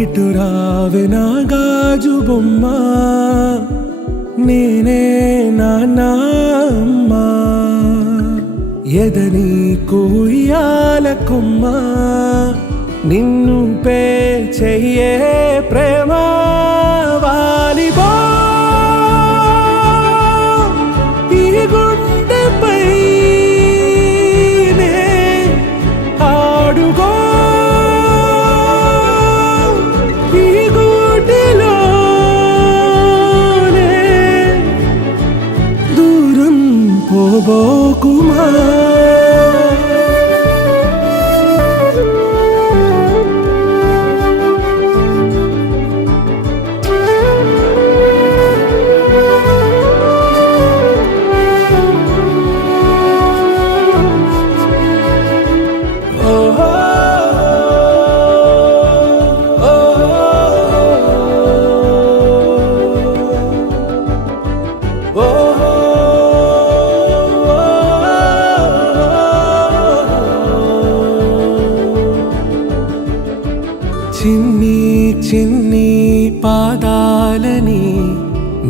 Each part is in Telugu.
ఇటు రావే నా గాజు బొమ్మ, నేనే నాన్న అమ్మ, ఎదని కూయాల కొమ్మ, నిన్ను పే చెయ్యే ప్రేమ వాలిబో ఈ గుండెపై నే ఆడుగో ఈ గూటిలోనే దూరం పోబోకుమా. చిన్ని చిన్ని పాదాలని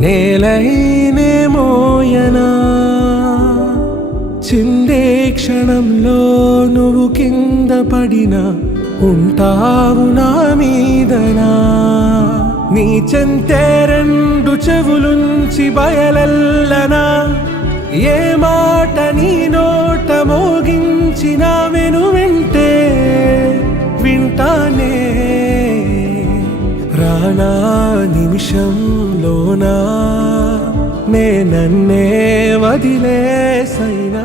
నేలైనే మోయనా, చిందే క్షణంలో నువ్వు కింద పడినా ఉంటావు నా మీదనా. నీ చెంతే రెండు చెవులుంచి బయలెల్లనా, ఏ మాట నీ నోట మోగించిన వెను వింటే వింటానే. రానా నిమిషంలోనా నే నన్నే వదిలేసైనా